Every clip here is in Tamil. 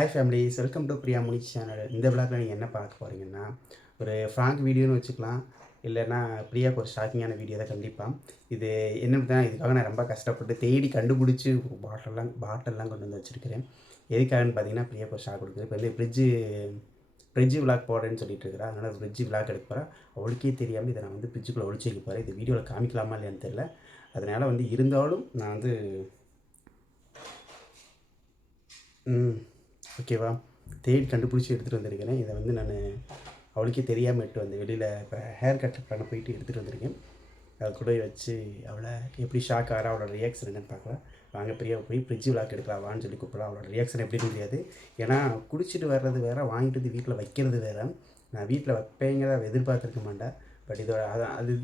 Hi families, welcome to Priya Muni channel. இந்த விழாக்கில் நீங்கள் என்ன பார்க்க போகிறீங்கன்னா, ஒரு ஃப்ராங்க் வீடியோன்னு வச்சுக்கலாம், இல்லைன்னா பிரியாவுக்கு ஒரு ஷாக்கிங்கான வீடியோ தான் கண்டிப்பாக. இது என்னென்னு தான் இதுக்காக நான் ரொம்ப கஷ்டப்பட்டு தேடி கண்டுபிடிச்சி பாட்டெல்லாம் கொண்டு வந்து வச்சுருக்கிறேன். எதுக்காகன்னு பார்த்தீங்கன்னா, பிரியாவுக்கு ஒரு ஷாக் கொடுக்குது. இப்போ வந்து ஃப்ரிட்ஜு விளாக் போடுறேன்னு சொல்லிட்டு இருக்கிறா. அதனால் ஃப்ரிட்ஜு விளாக் எடுக்க போகிறேன். அவளுக்கே தெரியாமல் இதை நான் வந்து ஃப்ரிட்ஜுக்குள்ளே ஒழிச்சு வைக்க போகிறேன். இது வீடியோவில் காமிக்கலாமா இல்லையான்னு தெரியல. அதனால் வந்து இருந்தாலும் நான் வந்து ஓகேவா, தேடி கண்டுபிடிச்சி எடுத்துகிட்டு வந்திருக்கிறேன். இதை வந்து நான் அவளுக்கே தெரியாமல் எடுத்து வந்து வெளியில் இப்போ ஹேர் கட் பண்ண போயிட்டு எடுத்துகிட்டு வந்திருக்கேன். அதை கூட வச்சு அவளை எப்படி ஷாக் ஆகிறா, அவளோட ரியாக்ஷன் என்னென்னு பார்க்கலாம். வாங்க பிரியா போய் ஃப்ரிட்ஜ் விளாக் எடுக்கலாவான்னு சொல்லி கூப்பிடலாம். அவளோட ரியாக்ஷன் எப்படின்னு தெரியாது. ஏன்னா குடிச்சிட்டு வர்றது வேறு, வாங்கிட்டு வந்து வீட்டில் வைக்கிறது வேறு. நான் வீட்டில் வைப்பேங்கிறத எதிர்பார்த்துருக்க மாட்டேன். பட்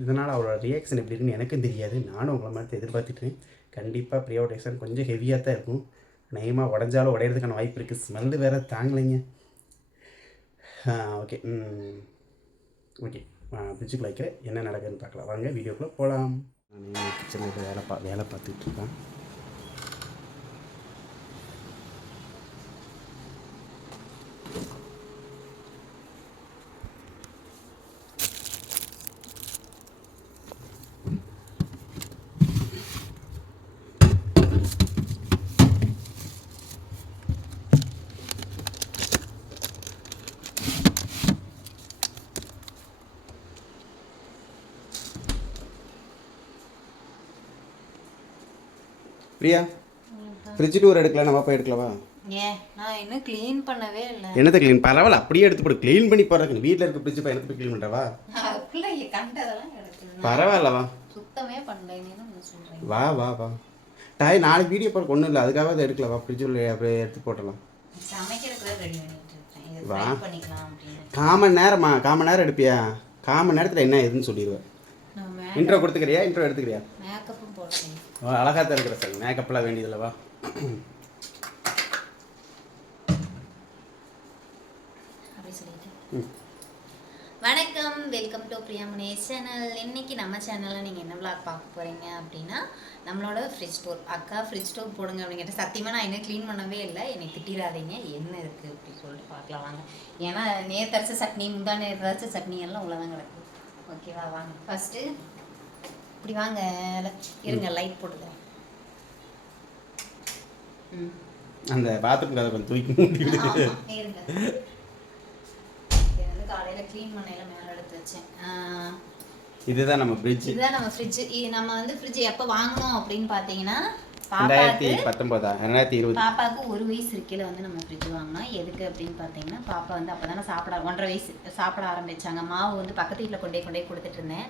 இதனால் அவளோட ரியாக்ஷன் எப்படி இருக்குன்னு எனக்கும் தெரியாது. நானும் உங்களை மாதிரி எதிர்பார்த்துட்டேன். கண்டிப்பாக பிரியாவோட ரியாக்ஷன் கொஞ்சம் ஹெவியாக தான் இருக்கும். நயமாக உடஞ்சாலும் உடையிறதுக்கான வாய்ப்பு இருக்குது. ஸ்மெல்லு வேறு தாங்கலைங்க. ஓகே ஓகே ஃப்ரிட்ஜுக்குள்ள வைக்கிறேன். என்ன நடக்குதுன்னு பார்க்கலாம். வாங்க வீடியோக்குள்ளே போகலாம். நான் கிச்சனில் வேலை பார்த்துட்ருக்கேன். பிரியா, ஃப்ரிட்ஜ் டூர் எடுக்கலாம், நம்ம போய் எடுக்கலாமா? நான் இன்னும் க்ளீன் பண்ணவே இல்லை. என்னத்தை க்ளீன்? பரவாயில்ல, அப்படியே எடுத்து போடு. க்ளீன் பண்ணி போடுறதுக்கு வீட்டில் இருக்க ஃப்ரிட்ஜ் பையன் போய் க்ளீன் பண்ணுறவா? பரவாயில்லவா, சுத்தமே பண்ணல. வா வா வா டாய், நாளைக்கு வீடியோ போட ஒன்றும் இல்லை. அதுக்காக அதை எடுக்கலாம். வா ஃப்ரிட்ஜ் உள்ள அப்படியே எடுத்து போட்டலாம். வா, காமன் நேரம் எடுப்பியா? காமன் நேரத்தில் என்ன எதுன்னு சொல்லிடுவேன். இன்ட்ரோ கொடுத்துக்கிறியா? இன்ட்ரோ எடுத்துக்கிறியா? அழகாக தான் இருக்கிற சார். மேக்கப்லாம் வேண்டியதில்லவா? வணக்கம், welcome to Priya Muni channel. இன்னைக்கு நம்ம சேனலில் நீங்கள் என்ன விளாக் பார்க்க போகிறீங்க அப்படின்னா, நம்மளோட ஃப்ரிட்ஜ் ஸ்டோர். அக்கா ஃப்ரிட்ஜ் ஸ்டோர் போடுங்க அப்படின்னு கேட்டால், சத்தியமாக நான் இன்னும் க்ளீன் பண்ணவே இல்லை. என்னை திட்டிடாதீங்க, என்ன இருக்குது அப்படின்னு சொல்லிட்டு பார்க்கலாம் வாங்க. ஏன்னா நேத்தரைச்ச சட்னி, முந்தா நேரத்தரைச்ச சட்னி எல்லாம் உள்ளதான் கிடக்கு. ஓகேவா, வாங்க. ஃபஸ்ட்டு இப்படி வாங்க, இருங்க லைட் போட்டுக்கிறேன். அந்த பாத்ரூம் கதை கொஞ்சம் தூக்கி மூடிடுங்க. வந்து காலையில் க்ளீன் பண்ணையில மேலே எடுத்து வச்சேன். இதுதான் நம்ம ஃப்ரிட்ஜ். இதுதான் நம்ம ஃப்ரிட்ஜ். நம்ம வந்து ஃப்ரிட்ஜ் எப்போ வாங்கினோம் அப்படின்னு பார்த்தீங்கன்னா, 2019 பாப்பாவுக்கு 1 வயசு இருக்கையில் வந்து நம்ம ஃப்ரிட்ஜ் வாங்கினோம். எதுக்கு அப்படின்னு பார்த்தீங்கன்னா, பாப்பா வந்து அப்போ தானே 1.5 வயசு சாப்பிட ஆரம்பித்தாங்க. மாவு வந்து பக்கத்து வீட்டில் கொண்டே கொடுத்துட்டு இருந்தேன்.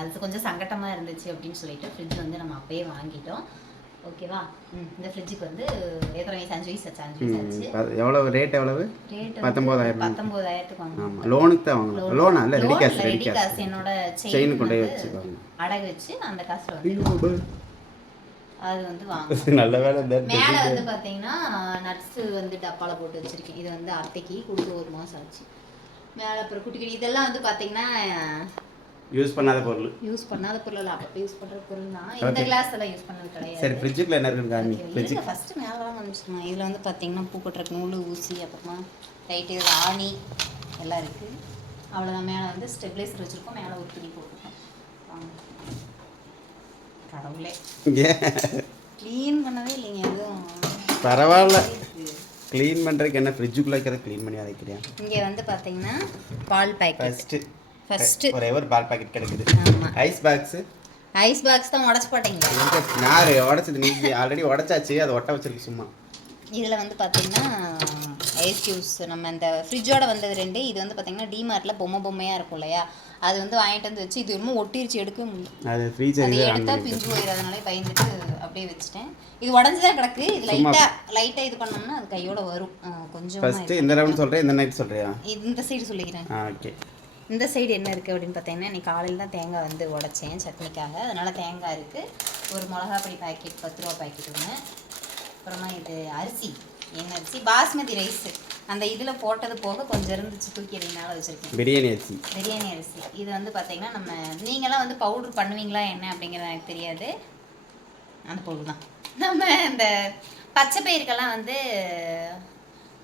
அது கொஞ்சம் சங்கட்டமாக இருந்துச்சு அப்படின்னு சொல்லிட்டு ஃப்ரிட்ஜ் வந்து நம்ம அப்பயே வாங்கிட்டோம். ஓகேவா, இந்த ஃப்ரிட்ஜுக்கு வந்து எத்தனை வயசு? 5 வயசு ஆச்சு. 5 வயசு ஆச்சு. எவ்வளவு ரேட்? எவ்வளவு? ரேட் 19,000 வாங்கணும். லோனுக்கு தான் வாங்கணும். லோனா இல்ல, ரெடி காசு. என்னோட செயின் கொண்டே வச்சுக்கோங்க. அடகு வச்சு அந்த காசுல வந்து அது வந்து வாங்க. நல்ல வேலை. மேல வந்து பாத்தீங்கன்னா நட்ஸ் வந்து டப்பால போட்டு வச்சிருக்கேன். இது வந்து அத்தைக்கு கொடுத்து 1 மாசம் ஆச்சு. மேல அப்புறம் குட்டி குட்டி இதெல்லாம் வந்து பாத்தீங்கன்னா யூஸ் பண்ணாத பொருள். அப்போ யூஸ் பண்ற பொருள் தான். இந்த கிளாஸ் எல்லாம் யூஸ் பண்ணது கிடையாது. சரி, ஃப்ரிட்ஜுக்குள்ள என்ன இருக்குன்னு காமி. ஃப்ரிட்ஜ் ஃபர்ஸ்ட் மேல தான் வந்துச்சுமா. இதுல வந்து பாத்தீங்கன்னா பூ கட்டுற நூல், ஊசி, அப்புறமா லைட், இதுல ஆணி எல்லாம் இருக்கு. அவ்வளவுதான். மேல வந்து ஸ்டெபிலைசர் வச்சிருக்கோம். மேல ஒரு துணி போட்டுருக்கோம். கடவுளே, க்ளீன் பண்ணவே இல்லைங்க எதுவும். பரவாயில்ல, க்ளீன் பண்ணுறதுக்கு என்ன, ஃப்ரிட்ஜுக்குள்ளே இருக்கிறத க்ளீன் பண்ணி அதைக்கிறேன். இங்கே வந்து பார்த்தீங்கன்னா பால் பேக்கெட். ஃபர்ஸ்ட் ஒரே ஒரு பால் பாக்கெட் கிடைக்குது. ஐஸ் பாக்ஸ் தான் உடச்சு போட்டீங்க. நான் உடச்சது நீ ஆல்ரெடி உடச்சாச்சு. அதை ஒட்ட வச்சிருக்கு சும்மா. இதில் வந்து பார்த்தீங்கன்னா ஐஸ் கியூப்ஸ். நம்ம இந்த ஃப்ரிட்ஜோட வந்தது 2. இது வந்து பார்த்தீங்கன்னா டிமார்ட்டில் பொம்மையாக இருக்கும் இல்லையா, அது வந்து வாங்கிட்டு வந்து வச்சு இது ரொம்ப ஒட்டிருச்சு, எடுக்க முடியும். அது ஃப்ரீசர் எடுத்தால் பிஞ்சு போயிடாதனால பயந்துட்டு அப்படியே வச்சுட்டேன். இது உடஞ்சுதான் கிடக்கு. இது லைட்டாக இது பண்ணோம்னா அது கையோட வரும். கொஞ்சம் ஃபர்ஸ்ட் இந்த ரவுண்ட் சொல்கிறேன், இந்த நைட் சொல்கிறியா? இந்த சைடு சொல்லிக்கிறேன். ஓகே. இந்த சைடு என்ன இருக்குது அப்படின்னு பார்த்தீங்கன்னா, இன்னைக்கு காலையில் தான் தேங்காய் வந்து உடைச்சேன் சட்னிக்காக. அதனால் தேங்காய் இருக்குது. ஒரு மிளகாப்பொடி பாக்கெட் 10 ரூபா பாக்கெட் ஒன்று. அப்புறமா இது அரிசி, என்ன அரிசி? பாஸ்மதி ரைஸ். அந்த இதில் போட்டது போக கொஞ்சம் இருந்துச்சு, தூக்கி எறினால வச்சுருக்கேன். பிரியாணி அரிசி. இது வந்து பார்த்தீங்கன்னா, நம்ம நீங்களாம் வந்து பவுடர் பண்ணுவீங்களா என்ன அப்படிங்கிறது எனக்கு தெரியாது. அந்த பவுடர் தான். நம்ம இந்த பச்சை பயிர்களெல்லாம் வந்து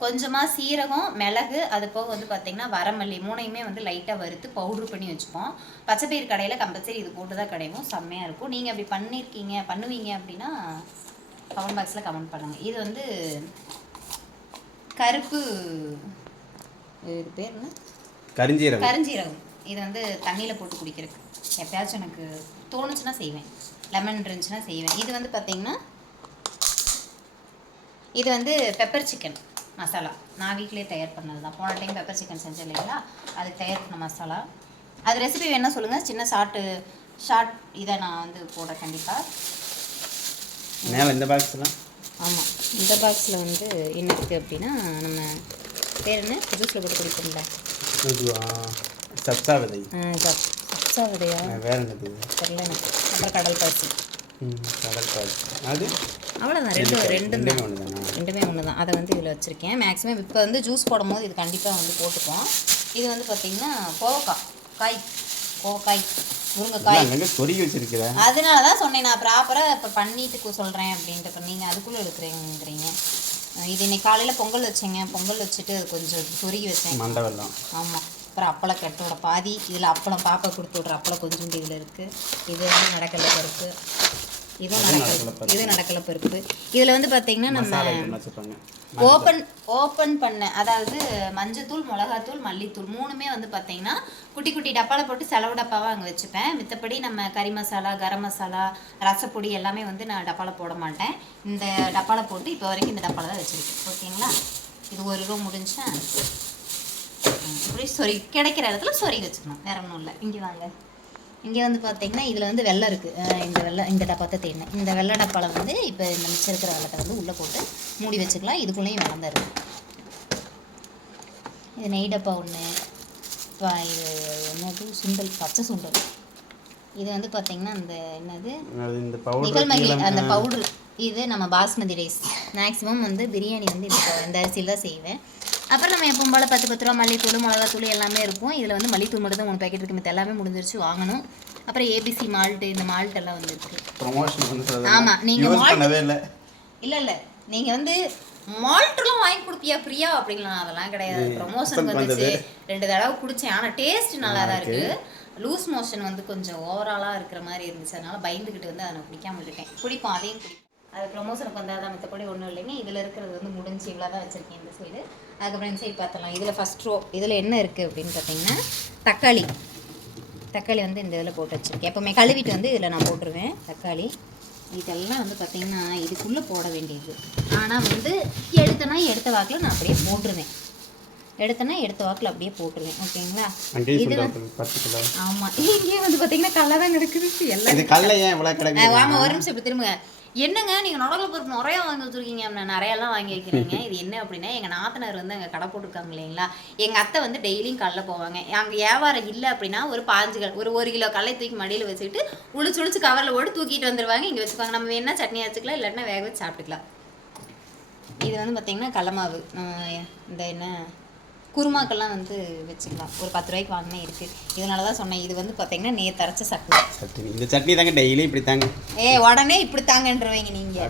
கொஞ்சமாக சீரகம், மிளகு, அது போக வந்து பார்த்திங்கன்னா வரமல்லி 3யுமே வந்து லைட்டாக வறுத்து பவுட்ரு பண்ணி வச்சுப்போம். பச்சைப்பயிறு கடையில் கம்பல்சரி இது போட்டு தான் கிடைக்கும், செம்மையாக இருக்கும். நீங்கள் அப்படி பண்ணுவீங்க அப்படின்னா கமெண்ட் பாக்ஸில் கமெண்ட் பண்ணுங்கள். இது வந்து கருப்பு, இது பேர் என்ன, கருஞ்சீரகம். இது வந்து தண்ணியில் போட்டு குடிக்கிறதுக்கு எப்பயாச்சும் எனக்கு தோணுச்சுன்னா செய்வேன், லெமன் இருந்துச்சுன்னா செய்வேன். இது வந்து பார்த்திங்கன்னா இது வந்து பெப்பர் சிக்கன் மசாலா. நான் வீட்டிலே தயார் பண்ணது தான். போன டைம் பெப்பர் சிக்கன் செஞ்சேன் இல்லைங்களா, அதுக்கு தயார் பண்ண மசாலா. அது ரெசிபி வேணால் சொல்லுங்கள், சின்ன ஷார்ட் இதை நான் வந்து போட கண்டிப்பாக. மேலே இந்த பாக்ஸ்லாம் ஆமாம், இந்த பாக்ஸில் வந்து என்ன இருக்குது அப்படின்னா, நம்ம பேர் என்ன, ஜூஸில் போட்டு குடிப்போம்ல, சப்சா விதை. சப்சா விதையா வேறு என்னது தெரியல எனக்கு. அப்புறம் கடல் பாசி. அது அவ்வளோதான். ரெண்டுமே ஒன்று தான். அதை வந்து இதில் வச்சுருக்கேன். மேக்ஸிமம் இப்போ வந்து ஜூஸ் போடும் போது இது கண்டிப்பாக வந்து போட்டுப்போம். இது வந்து பார்த்திங்கன்னா கோவக்காய், முருங்கைக்காய் சொருகி வச்சிருக்கிறேன். அதனால தான் சொன்னேன் நான் ப்ராப்பராக இப்போ பண்ணிட்டு சொல்கிறேன் அப்படின்ட்டு. இப்போ நீங்கள் அதுக்குள்ளே எடுக்கிறீங்கிறீங்க. இது இன்னைக்கு காலையில் பொங்கல் வச்சேங்க. பொங்கல் வச்சுட்டு கொஞ்சம் சொருகி வச்சேன். மண்டவெல்லாம். ஆமாம். அப்புறம் அப்பளம் கட்டோட பாதி இதில், அப்பளம் பாப்பா கொடுத்து விட்ற அப்பளம் கொஞ்சோண்டு இதில் இருக்குது. இது வந்து நடக்கலை பருப்பு, இது நடக்கலை பருப்பு. இதில் வந்து பார்த்திங்கன்னா நம்ம ஓப்பன் பண்ண, அதாவது மஞ்சத்தூள், மிளகாத்தூள், மல்லித்தூள் 3மே வந்து பார்த்திங்கன்னா குட்டி குட்டி டப்பாவில் போட்டு செலவு டப்பாவாக அங்கே வச்சுப்பேன். மித்தபடி நம்ம கறி மசாலா, கரம் மசாலா, ரசப்பொடி எல்லாமே வந்து நான் டப்பாவில் போட மாட்டேன். இந்த டப்பாவில் போட்டு இப்போ வரைக்கும் இந்த டப்பாவில் தான் வச்சுருக்கேன். ஓகேங்களா, இது ஒரு ரூம் முடிஞ்சா இப்படி கிடைக்கிற இடத்துல சொருகி வச்சுக்கணும், வேற ஒன்றும் இல்லை. இங்கே வாங்க. இங்கே வந்து பார்த்தீங்கன்னா இதில் வந்து வெள்ளம் இருக்குது. இந்த டப்பாத்தை தேடினேன். இந்த வெள்ளை டப்பாவில் வந்து இப்போ இந்த மிச்சம் இருக்கிற வெள்ளத்தை வந்து உள்ளே போட்டு மூடி வச்சுக்கலாம். இதுக்குள்ளேயும் வெள்ளம் தான் இருக்குது. இது நெய் டப்பா ஒன்று. இது என்னது, சுண்டல், பச்சை சுண்டல். இது வந்து பார்த்தீங்கன்னா இந்த என்னது, நிகழ்மகி அந்த பவுட்ரு. இது நம்ம பாஸ்மதி ரைஸ். மேக்ஸிமம் வந்து பிரியாணி வந்து இந்த அரிசியில் தான் செய்வேன். அப்புறம் நம்ம எப்பவும் போல் 10 ரூபா மல்லித்தூள், மிளகாத்தூள் எல்லாமே இருக்கும். இதில் வந்து மல்லித்தூள் மட்டும் தான் 3 பேக்கெட் இருக்குது, மித்த எல்லாமே முடிஞ்சிருச்சு, வாங்கணும். அப்புறம் ஏபிசி மால்ட்டு, இந்த மால்ட் எல்லாம் வந்து இருக்குது. ஆமாம், நீங்கள் இல்லை நீங்கள் வந்து மால்ட்லாம் வாங்கி கொடுப்பியா பிரியா அப்படின்லாம் அதெல்லாம் கிடையாது. ப்ரொமோஷனுக்கு வந்துச்சு, 2 தடவை குடித்தேன். ஆனால் டேஸ்ட் நல்லா தான் இருக்குது. லூஸ் மோஷன் வந்து கொஞ்சம் ஓவராலாக இருக்கிற மாதிரி இருந்துச்சு, அதனால் பயந்துக்கிட்டு வந்து அதை குடிக்காம விட்டுட்டேன். குடிப்போம், அதையும் குடிப்போம். அது ப்ரொமோஷனுக்கு வந்தால் தான், மற்றபடி ஒன்றும் இல்லைங்க. இதில் இருக்கிறது வந்து முடிஞ்சு இவ்வளோ தான் வச்சுருக்கேன் இந்த சைடு. அதுக்கப்புறம் இந்த சைடு பார்த்தலாம். இதில் ஃபஸ்ட் ரோ இதில் என்ன இருக்குது அப்படின்னு பார்த்தீங்கன்னா தக்காளி வந்து இந்த இதில் போட்டு வச்சுருக்கேன். எப்போவுமே கழுவிட்டு வந்து இதில் நான் போட்டுருவேன் தக்காளி. இதெல்லாம் வந்து பார்த்திங்கன்னா இதுக்குள்ளே போட வேண்டியது. ஆனால் வந்து எடுத்த வாக்கில் நான் அப்படியே போட்டுருவேன். எடுத்த வாக்கில் அப்படியே போட்டுருவேன். ஓகேங்களா, இது ஆமாம். இங்கே வந்து பார்த்தீங்கன்னா கடலை தான் கிடக்குது எல்லாம். ஆமாம், ஒரு நிமிஷம் இப்படி திரும்ப. என்னங்க நீங்கள் நொடகல் பருப்பு நிறையா வாங்கி வச்சுருக்கீங்க. நிறையாலாம் வாங்கி வைக்கிறீங்க. இது என்ன அப்படின்னா, எங்கள் நாத்தனார் வந்து அங்கே கடை போட்டிருக்காங்க இல்லைங்களா, எங்கள் அத்தை வந்து டெய்லியும் கடலை போவாங்க. அங்கே வியாபாரம் இல்லை அப்படின்னா ஒரு 5 1 கிலோ கடலை தூக்கி மடியில் வச்சுக்கிட்டு உளிச்சு கவரில் போட்டு தூக்கிட்டு வந்துடுவாங்க. இங்கே வச்சுக்குவாங்க. நம்ம வேணா சட்னி வச்சுக்கலாம், இல்லைன்னா வேக வச்சு சாப்பிட்டுக்கலாம். இது வந்து பார்த்திங்கன்னா கடலை மாவு, இந்த என்ன குருமாக்கெல்லாம் வந்து வச்சுக்கலாம். ஒரு 10 ரூபாய்க்கு வாங்கினே இருக்குது. இதனால தான் சொன்னேன். இது வந்து பார்த்தீங்கன்னா நேற்று அரைச்ச சட்னி. இந்த சட்னி தாங்க டெய்லி இப்படி தாங்க. உடனே இப்படி தாங்கன்றவங்க நீங்கள்.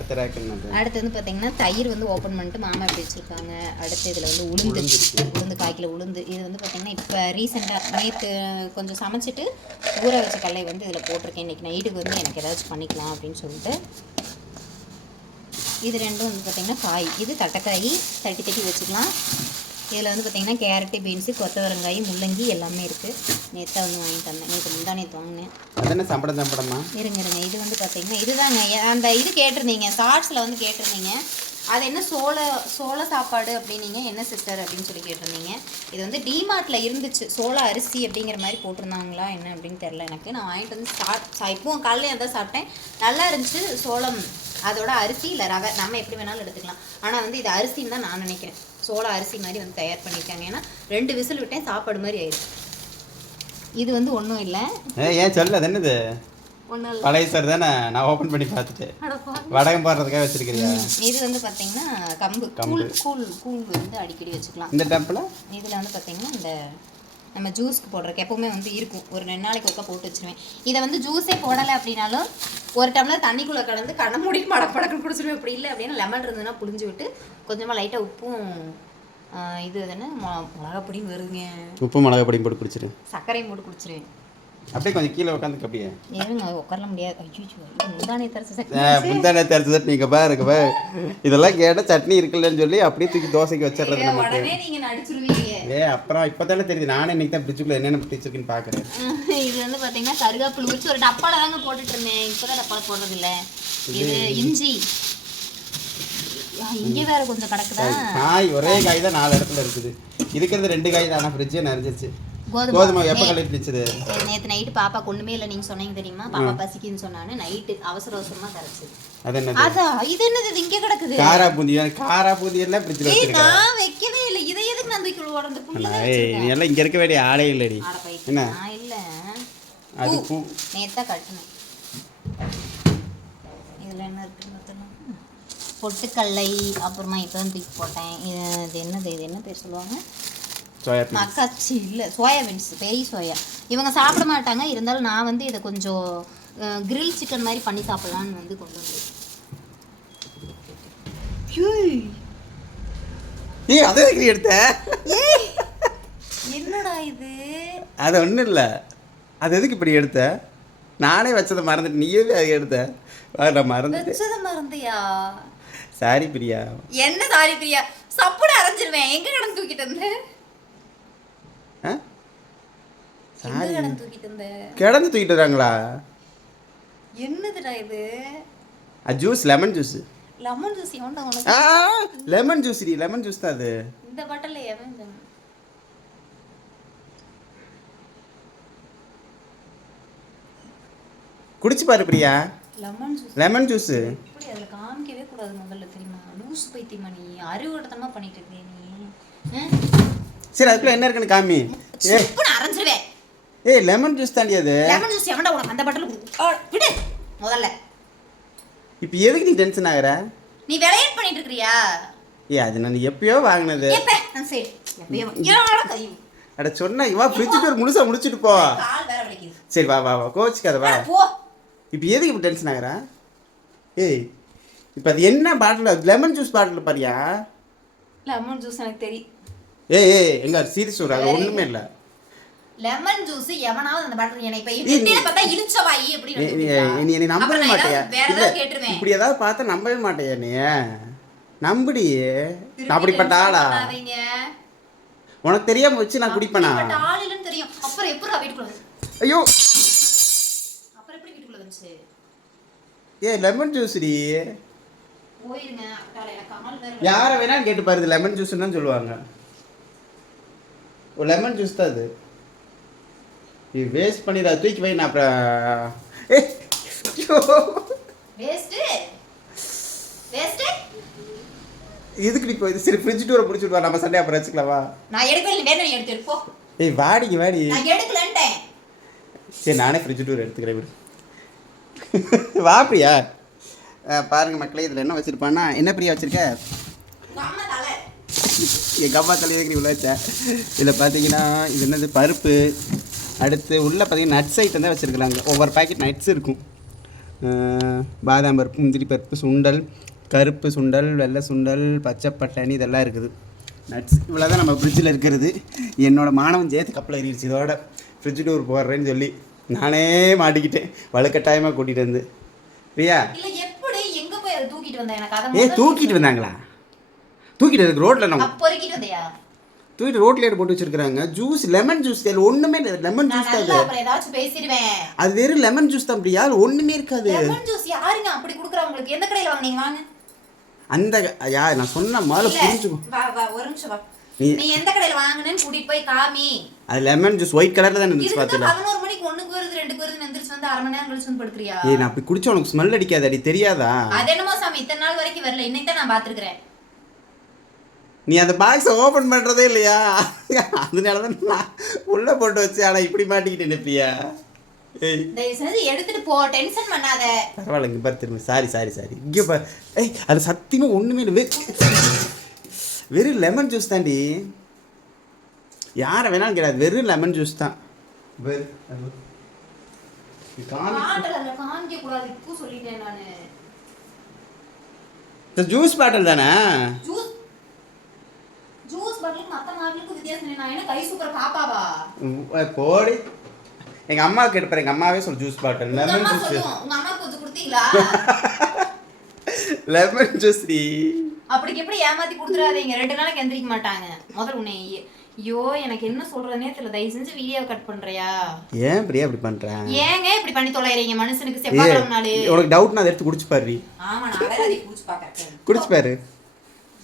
அடுத்து வந்து பார்த்தீங்கன்னா தயிர் வந்து ஓப்பன் பண்ணிட்டு மாமா இப்படி வச்சுருக்காங்க. அடுத்து இதில் வந்து உளுந்து 1 கிலோ உளுந்து. இது வந்து பார்த்தீங்கன்னா இப்போ ரீசெண்டாக நேற்று கொஞ்சம் சமைச்சிட்டு ஊற வச்ச கடலை வந்து இதில் போட்டிருக்கேன். இன்றைக்கி நைட்டுக்கு வந்து எனக்கு ஏதாச்சும் பண்ணிக்கலாம் அப்படின்னு சொல்லிட்டு. இது ரெண்டும் வந்து பார்த்திங்கன்னா காய். இது தட்டைக்காய் தட்டி வச்சுக்கலாம். இதில் வந்து பார்த்திங்கன்னா கேரட்டு, பீன்ஸு, கொத்தவரங்காய், முள்ளங்கி எல்லாமே இருக்குது. நேற்று வந்து வாங்கிட்டு வந்தேன். நேற்று வாங்கினேன். அதென்ன சம்பளமா இருங்க. இது வந்து பார்த்திங்கன்னா இதுதாங்க அந்த இது கேட்டிருந்தீங்க, ஷார்ட்ஸில் வந்து கேட்டிருந்தீங்க. அது என்ன சோள சாப்பாடு அப்படின்னீங்க. என்ன சிஸ்டர் அப்படின்னு சொல்லி கேட்டிருந்தீங்க. இது வந்து டிமார்ட்டில் இருந்துச்சு. சோள அரிசி அப்படிங்கிற மாதிரி போட்டிருந்தாங்களா என்ன அப்படின்னு தெரில எனக்கு. நான் வாங்கிட்டு வந்து இப்போவும் காலையில் எதாவது சாப்பிட்டேன், நல்லா இருந்துச்சு. சோளம் அதோட அரிசி இல்லை ரவை, நம்ம எப்படி வேணாலும் எடுத்துக்கலாம். ஆனால் வந்து இது அரிசின்னு தான் நான் நினைக்கிறேன். சோள அரிசி மாதிரி வந்து தயார் பண்ணியிருக்காங்க. ஏன்னா 2 விசில் விட்டேன், சாப்பாடு மாதிரி ஆயிடுச்சு. இது வந்து ஒன்றும் இல்லை. ஏன் சொல்ல, அது என்னது ஒன்றும் இல்லை, பழைய சார் தானே. நான் ஓப்பன் பண்ணி பார்த்துட்டேன். வடகம் போடுறதுக்காக வச்சிருக்கிறியா? இது வந்து பார்த்தீங்கன்னா கூழ் வந்து அடிக்கடி வச்சுக்கலாம். இந்த டப்பில் இதில் வந்து பார்த்தீங்கன்னா இந்த நம்ம ஜூஸ்க்கு போடுறதுக்கு எப்போவுமே வந்து இருக்கும். ஒரு 2 நாளைக்கு ஒருக்கா போட்டு வச்சுருவேன். இதை வந்து ஜூஸே போடலை அப்படின்னாலும் 1 டம்ளர் தண்ணிக்குள்ளே கலந்து கண்ண மூடி மடப்படக்குன்னு குடிச்சிடுவேன். இப்படி இல்லை அப்படின்னா லெமன் இருந்ததுன்னா புளிஞ்சு விட்டு கொஞ்சமாக லைட்டாக உப்பும் இது தானே மிளகாப்பொடியும் வருதுங்க. உப்பு மிளகா பொடியும் போட்டு குடிச்சிரு. சர்க்கரையும் போட்டு குடிச்சிருவேன். அப்படியே கொஞ்சம் கீழே உட்காந்துக்க அப்படியே. ஏங்க உட்கார முடியாது. ஐயோ முந்தானே தரச்சு முந்தானே தரச்சு சட்னி பாருங்க. இதெல்லாம் கேட்டால் சட்னி இருக்குல்லன்னு சொல்லி அப்படியே தூக்கி தோசைக்கு வச்சிடுறது நமக்கு. உடனே நீங்கள் நடிச்சிருவீங்க. அப்புறம் இப்போ தானே தெரியுது. நானே இன்னைக்கு தான் ஃப்ரிட்ஜுக்குள்ள என்னென்ன பிடிச்சிருக்குன்னு பார்க்குறேன். இது வந்து பார்த்தீங்கன்னா கருகாப்பில் உரிச்சு ஒரு டப்பாவில் தாங்க போட்டுட்டு இருந்தேன். இப்போ தான் டப்பாவில் போடுறது இல்லை. இது இஞ்சி. இங்கே வேற கொஞ்சம் கிடக்குதா. காய் ஒரே காய் தான் 4 இடத்துல இருக்குது. இருக்கிறது 2 காய் தான். ஆனால் ஃப்ரிட்ஜே நிறைஞ்சிருச்சு. கோதுமை எப்போ கழிப்பிடிச்சது? நேற்று நைட்டு பாப்பா ஒண்ணுமே இல்லை. நீங்கள் சொன்னீங்க தெரியுமா, பாப்பா பசிக்குன்னு சொன்னான்னு நைட்டு அவசரமாக தரச்சு. அது என்ன? அதான் இது என்னது, இது இங்கே கிடக்குது. காரா பூந்தி எல்லாம் ஃப்ரிட்ஜில் வச்சிருக்கேன். நான் வைக்கவே இல்லை. இதை எதுக்கு நான் தூக்கி உடந்து புள்ள நீ எல்லாம் இங்கே இருக்க வேண்டிய ஆளே இல்லடி. என்ன இல்லை, அது பூ நேற்றா கட்டணும். இதில் என்ன இருக்குன்னு பார்த்தலாம். பொட்டுக்கல்லை அப்புறமா இப்போ தான் தூக்கி போட்டேன். இது என்னது, இது என்ன பேர் சொல்லுவாங்க? மக்காச்சி இல்லை, சோயாபீன்ஸ், பெரிய சோயா. இவங்க சாப்பிட மாட்டாங்க. இருந்தாலும் நான் வந்து இதை கொஞ்சம் கிரில் சிக்கன் மாதிரி பண்ணி சாப்பிடலான்னு வந்து கொண்டு வந்து. அதை எடுத்த என்னடா இது? அது ஒன்றும் இல்லை. அது எதுக்கு இப்படி எடுத்த? நானே வச்சதை மறந்துட்டு நீயே அதை எடுத்த. நான் மறந்தியா? சாரி பிரியா. என்ன சாரி பிரியா? சப்புட அரைஞ்சிருவேன். எங்க கடந்து தூக்கிட்டு வந்து கிடந்து தூக்கிட்டு வராங்களா? என்னதுடா இது? Juice, lemon juice. Lemon juice எவன்டா உனக்கு? லெமன் ஜூஸ் டி, லெமன் ஜூஸ் தான் அது. இந்த பாட்டில்ல எவன் சொன்னா? குடிச்சு பாரு Priya. Lemon juice, lemon juice. இப்படி அதுல காமிக்கவே கூடாது முதல்ல, தெரியுமா? லூஸ் பைத்தியமா நீ? அறிவுகட்டத்தனமா பண்ணிட்டு இருக்கே நீ. சரி, அதுக்குள்ள என்ன இருக்குன்னு காமி. சப்புன அரைஞ்சிருவேன். லெமன் ஜூஸ் தாண்டி அது. லெமன் ஜூஸ் எவன்டா உனக்கு அந்த பாட்டில் விடு முதல்ல. இப்போ எதுக்கு நீ டென்ஷன் ஆகுற? நீ விளையாட் பண்ணிட்டு இருக்கறியா? அது நான் எப்பயோ வாங்குனது. சரி எப்பயோ ஏறோட கையும். அட சொன்னா இவா ஃப்ரிட்ஜ் டோர் முழுசா முடிச்சிட்டு போ. கால் வேற வலிக்குது. சரி வா வா வா, கோச்சிக்காத வா. போ. இப்போ எதுக்கு இப்ப டென்ஷன் ஆகுற? இப்போ அது என்ன பாட்டில்? லெமன் ஜூஸ் பாட்டில் பாரியா? லெமன் ஜூஸ் எனக்கு தெரியும். எங்க சீரியஸ் சொல்றாங்க, ஒண்ணுமே இல்ல. லெமன் ஜூஸ் எவனாவது அந்த பாட்டில் என்னை இப்ப இப்படியே பார்த்தா இழுச்சவாயி எப்படி நீ நீ நம்பவே மாட்டியா? வேற ஏதாவது கேட்றுவேன். இப்படி ஏதாவது பார்த்தா நம்பவே மாட்டியா நீ? நம்புடி. அப்படிப்பட்ட ஆளா? உனக்கு தெரியாம வச்சு நான் குடிப்பேனா? ஆள் இல்லன்னு தெரியும். அப்புறம் எப்படி வீட்டுக்குள்ள? ஐயோ, அப்புறம் எப்படி வீட்டுக்குள்ள வந்துச்சு? லெமன் ஜூஸ் டி. போயிருங்க. எனக்கு அமல் வேற. யாரை வேணாலும் கேட்டு பாரு, லெமன் ஜூஸ்ன்னு தான் சொல்லுவாங்க. ஒரு லெமன் ஜூஸ் தான் அது. நீ வேஸ்ட் பண்ணிடா, தூக்கி வை. நான் அப்புறம் இதுக்கு நீ போய் சரி ஃப்ரிட்ஜ் டோரை பிடிச்சிட்டு வா, நம்ம சண்டே அப்புறம் வச்சுக்கலாமா? நான் எடுக்கல, வேற நீ எடுத்து போ. வாடிங்க வாடி. நான் எடுக்கலன்ட்டேன். சரி நானே ஃப்ரிட்ஜ் டோர் எடுத்துக்கிறேன் விடு. வா பிரியா. பாருங்க மக்களே, இதில் என்ன வச்சுருப்பான்னா, என்ன பிரியா வச்சுருக்க? எங்கள் அம்மா தலையை உள்ள வச்சேன். இதில் பார்த்தீங்கன்னா இது என்னது, பருப்பு. அடுத்து உள்ளே பார்த்தீங்கன்னா நட்ஸ் ஐட்டம் தான் வச்சுருக்குறாங்க. ஒவ்வொரு பாக்கெட் நட்ஸ் இருக்கும். பாதாம் பருப்பு, முந்திரி பருப்பு, சுண்டல், கருப்பு சுண்டல், வெள்ளை சுண்டல், பச்சை பட்டாணி, இதெல்லாம் இருக்குது. நட்ஸ் இவ்வளோ தான் நம்ம ஃப்ரிட்ஜில் இருக்கிறது. என்னோடய மாணவன் ஜெயத்து கப்பல் ஏறிடுச்சு. இதோட ஃப்ரிட்ஜ் டோர் போடுறேன்னு சொல்லி நானே மாட்டிக்கிட்டேன். வலுக்கட்டாயமாக கூட்டிகிட்டு வந்து. பிரியா தூக்கிட்டு வந்தாங்களா? தூக்கிட்டு இருக்கு ரோட்டில். நம்ம தூக்கிட்டு ரோட்ல போட்டு வச்சிருக்காங்க. Juice, lemon juice. ஒண்ணுமே இல்லை, லெமன் ஜூஸ் தான் அது. வெறும் லெமன் ஜூஸ் தான். பிரியா ஒண்ணுமே இருக்காது. அந்த யார் நான் சொன்ன மாதிரி புரிஞ்சுக்கோ. நீ எந்த கடையில வாங்குனேன்னு கூட்டிட்டு போய் காமி. அது லெமன் ஜூஸ் ஒயிட் கலர்ல தான் இருந்துச்சு. பாத்தீங்களா? 11 மணிக்கு 1க்கு வருது 2க்கு வருது எந்திரச்சு வந்து 1/2 மணி நேரம் கழிச்சு வந்து படுக்கறியா? நான் அப்படி குடிச்சா உனக்கு ஸ்மெல் அடிக்காது அடி, தெரியாதா? அது என்னமோ சாமி, இத்தனை நாள் வரைக்கும் வரல. இன்னைக்கு தான் நான் பாத்துக்கிறேன். நீ அந்த பாக்ஸை ஓபன் பண்றதே இல்லையா? அதனால தான் நான் உள்ள போட்டு வச்சேன். ஆனா இப்படி மாட்டிக்கிட்டு நிப்பியா? தயவு செஞ்சு எடுத்துட்டு போ, டென்ஷன் பண்ணாத. பரவாயில்ல, இங்க பாரு திரும்ப. சாரி இங்க பாரு. அது சத்தியமா ஒண்ணுமே இல்லை. வெறும் லெமன் ஜூஸ் தாண்டி. யாரை வேணாலும் கிடையாது, வெறும் லெமன் ஜூஸ் தான். ஜூஸ் பாட்டில் தானே? ஜூஸ் ஜூஸ் பாட்டிலுக்கு மத்த மாடலுக்கு வித்தியாசம் நான் என்ன கை சூப்பர் பாப்பாவா போடி எங்கள் அம்மா கேட்டுப்பாரு எங்கள் அம்மாவே சொல்லு ஜூஸ் பாட்டில் லெமன் ஜூஸ் உங்க அம்மா கொஞ்சம் கொடுத்தீங்களா லெமன் ஜூஸ் டி அப்படிக்கு எப்படி ஏமாத்தி கொடுத்துறாதீங்க 2 நாளைக்கு எந்திரிக்க மாட்டாங்க முதல் உன்னை ஐயோ எனக்கு என்ன சொல்றதுனே தெரியல தயவு செஞ்சு வீடியோ கட் பண்றியா ஏன் பிரியா இப்படி பண்றேன் ஏங்க இப்படி பண்ணி தொலைறீங்க மனுஷனுக்கு செவ்வாய்க்கிழமை நாள் உனக்கு டவுட் நான் எடுத்து குடிச்சு பாரு ஆமா நான் வேற அதை குடிச்சு பாக்கறேன் குடிச்சு பாரு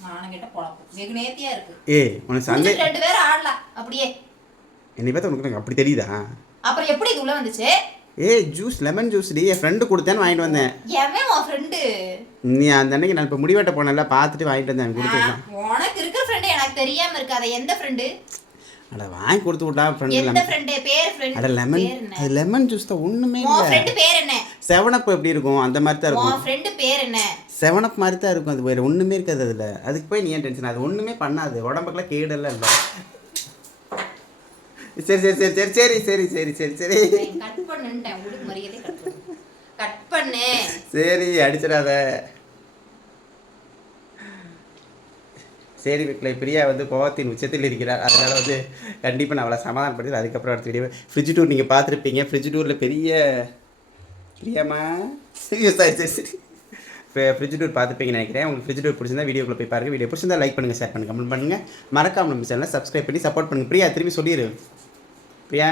நான் கிட்ட போலாம் வெகு நேர்த்தியா இருக்கு உனக்கு சண்டே 2 பேர் ஆடலாம் அப்படியே என்னை பார்த்தா உனக்கு அப்படி தெரியுதா அப்புறம் எப்படி இது உள்ள வந்துச்சு juice lemon juice T N friend கொடுத்தேன்னு வாங்கிட்டு வந்தேன் ஏமே உன் ஃப்ரெண்டு நீ அந்த அன்னைக்கு நான் இப்போ முடிவெட்ட போனல பார்த்துட்டு வாங்கிட்டு வந்தேன் கொடுத்துருக்கான் உனக்கு இருக்கிற ஃப்ரெண்டு எனக்கு தெரியாம இருக்காத எந்த ஃப்ரெண்டு அட வாங்கி கொடுத்து விட்டா ஃப்ரெண்டு எந்த ஃப்ரெண்டு பேர் ஃப்ரெண்ட் அட லெமன் அது லெமன் ஜூஸ் தான் ஒண்ணுமே உன் இல்ல ஃப்ரெண்ட் பேர் என்ன 7up எப்படி இருக்கும் அந்த மாதிரி தான் இருக்கும் உன் ஃப்ரெண்ட் பேர் என்ன 7up மாதிரி தான் இருக்கும் அது வேற ஒண்ணுமே இருக்காது அதுல அதுக்கு போய் நீ ஏன் டென்ஷன் அது ஒண்ணுமே பண்ணாது உடம்புக்குலாம் கேடெல்லாம் இல்லை சரி சரி சரி சரி சரி சரி சரி சரி சரி கட் பண்ணுட்டேன் உடுக்கு மரியாதை கட் பண்ணு சரி அடிச்சிடாத சரி வீட்டில் பிரியா வந்து கோவத்தின் உச்சத்தில் இருக்கிறார் அதனால் வந்து கண்டிப்பாக நான் அவளை சமாதானப்படுத்தி அதுக்கப்புறம் அடுத்த வீடியோ ஃப்ரிட்ஜ் டூர் நீங்கள் பார்த்துருப்பீங்க ஃப்ரிட்ஜ் டூரில் பெரிய பிரியாமா சரி சரி சரி சரி ஃப்ரிட்ஜ் டூர் பார்த்துப்பீங்கன்னு நினைக்கிறேன் உங்களுக்கு ஃப்ரிட்ஜ் டூர் பிடிச்சிருந்தா வீடியோக்குள்ள போய் பாருங்கள் வீடியோ பிடிச்சிருந்தா லைக் பண்ணுங்கள் ஷேர் பண்ணுங்கள் கமெண்ட் பண்ணுங்கள் மறக்காம நம்ம சேனலை சப்ஸ்கிரைப் பண்ணி சப்போர்ட் பண்ணுங்கள் பிரியா திரும்பி சொல்லிடு பிரியா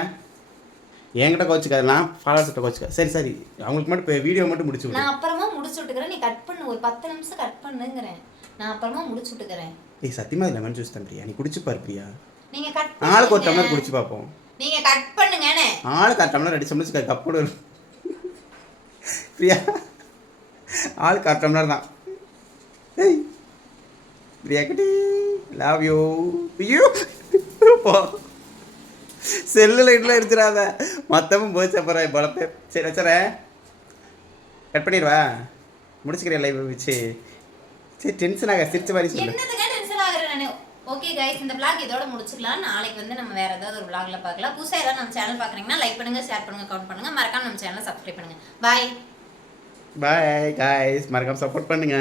என்கிட்ட கோச்சுக்காதெல்லாம் ஃபாலோவர்ஸ்கிட்ட கோச்சுக்க சரி சரி அவங்களுக்கு மட்டும் இப்போ வீடியோ மட்டும் முடிச்சு விடு நான் அப்புறமா முடிச்சு விட்டுக்கிறேன் நீ கட் பண்ணு ஒரு 10 நிமிஷம் கட் பண்ணுங்கிறேன் நான் அப்புறமா முடிச்சு விட்டுக்கிறேன் சத்தியமா லெமன் ஜூஸ் தான் பிரியா நீ குடிச்சு பாரு பிரியா நீங்க கட் ஆளுக்கு ஒரு டம்ளர் குடிச்சு பார்ப்போம் நீங்க கட் பண்ணுங்கனே ஆளுக்கு 1 டம்ளர் அடிச்சு முடிச்சு கப்போடு பிரியா ஆளுக்கு 1 டம்ளர் தான் ஏய் பிரியா கிட்டி லவ் யூ ஐயோ போ செல்லில் இட்லாம் எடுத்துடாத மொத்தமும் போச்சு அப்புறம் பொழப்பே சரி வச்சுறேன் கட் பண்ணிடுவா முடிச்சுக்கிறேன் லைவ் வச்சு சரி டென்ஷன் ஆக சிரிச்ச மாதிரி சொல்லு என்னதுங்க டென்ஷன் ஆகுறேன் நானு ஓகே गाइस இந்த vlog இதோட முடிச்சுக்கலாம் நாளைக்கு வந்து நம்ம வேற ஏதாவது ஒரு vlogல பார்க்கலாம் புதுசா ஏதாவது நம்ம சேனல் பார்க்கறீங்கன்னா லைக் பண்ணுங்க ஷேர் பண்ணுங்க கமெண்ட் பண்ணுங்க மறக்காம நம்ம சேனலை சப்ஸ்கிரைப் பண்ணுங்க பை பாய் गाइस மறக்காம சப்போர்ட் பண்ணுங்க